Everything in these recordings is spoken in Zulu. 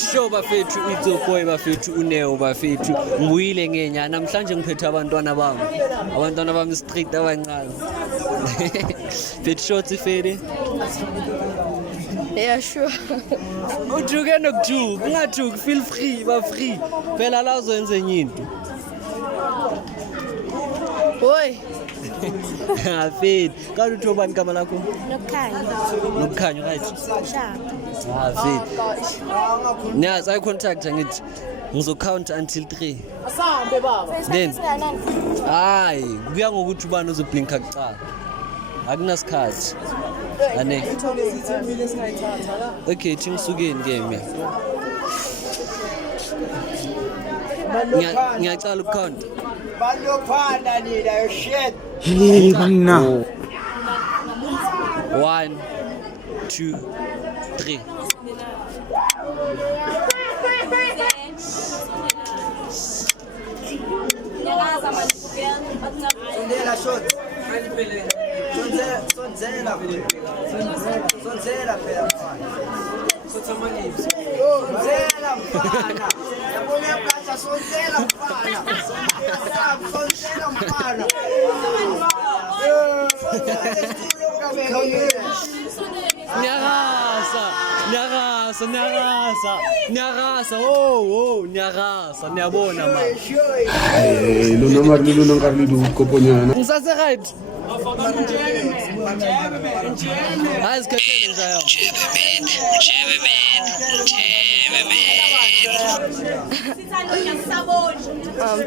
Sure bafethu it's your boy bafethu uNeo bafethu ngiyile ngenya namhlanje ngiphethe abantwana bami street abancane. Fit shorts ifede. Yeah, sure. Ujuke nokujuka, ungajuki feel free, ba free. Phela la uzoyenza enye into. Boy. Fit. Kanti utho bani igama lakho? Nokukhanya, right? Sharp. Fit. Niyazi I contact ngithi ngizocount until 3. Asambe baba. Then. Hayi, kuya ngokuthi ubani uzoblinka kuqala. Akunasikhathi. Ane. Okay, chingisukeni ke mina. Ngiyacala ukukount. Balophanda nina shit. Hey bana. 1 2 3. Sondela shot. Sonzela phela mfana. Sonzela mfana. Yabona yaplaza sonzela mfana. Sonzela mfana. Nyarasa. Oh, nyarasa. Niyabona ma. Lona ngari du koponyana. Ngizase right. Hayi sikhathele njayo.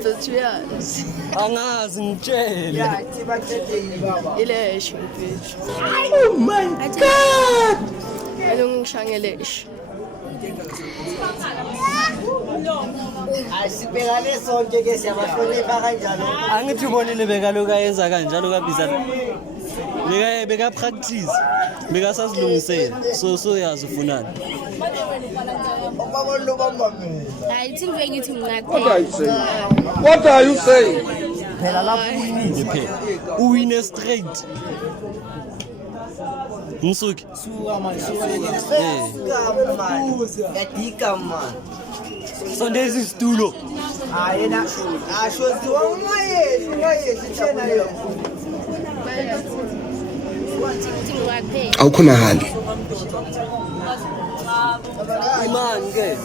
Patriot. Angazi ngitshele. Ile shimfish. Oh my god. Elungishangelesh. Asibekane sonke ke siyabahlonipha kanjalo. Angithi ubonile bekaloku ayenza kanjalo kabizana. Beka practice. Beka sasilungisela. So yazi ufunani. What are you saying? Phela lapho uyinile phela. Uwine straight. Msuki. suka man. Yadika man. Sondeza isitulo. Yena ashoziwa ungayezi tshena yo. Awukhona hali. Imani ke.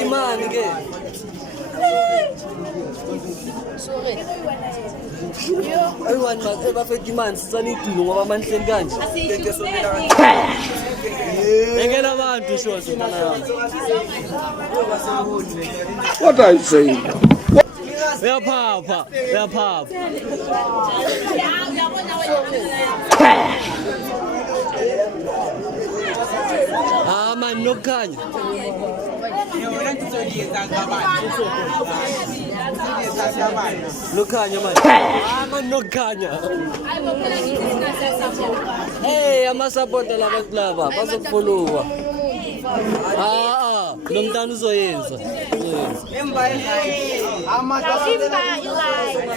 Imani ke. Everyone must ever fake imani sisana idulo ngoba amanhleli kanje. Ngeke abantu sho sithana yami. What are you saying? Uyaphapha. Man nokukhanya. Lokhanya manje. Man nokukhanya. Hey, amasupporter laba bazokufollowa. Lo mntana uzoyenza.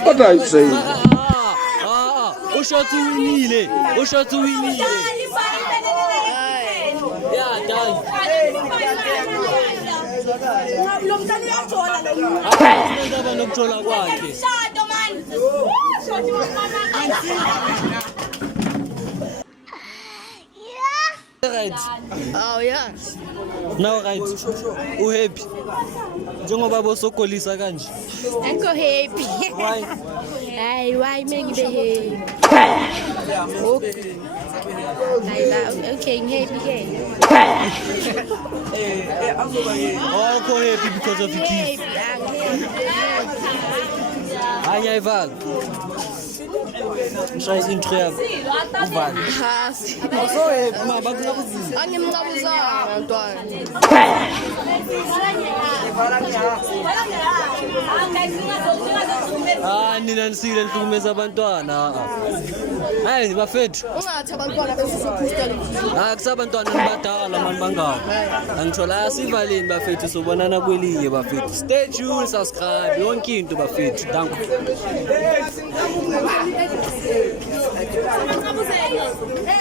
What are you saying? Ushothu winile. Yeah, done. Lo mntana uyathola lo. Ndaba nokuthola kwakhe. Shado man. Shoti wamama. Right. Oh yes. Now right. Uhappy. Njengoba bosokolisa kanje. Akho happy. Why? Hey, why make the happy? Okay, happy again. All happy because of the kids. Anya Ival. Mshaya intro yabo. Ubani? Hasi. So happy ma bakunakuziza. Angimnqabuza abantwana. Nina nisile nhlukumeza abantwana. Hayi bafethu. Ungathi abantwana besizopostela. Kusabantwana nibadala mani bangawo. Angithola asivaleni bafethu sobonana kwelinye bafethu. Stay tuned, subscribe yonke into bafethu. Danke. Hey,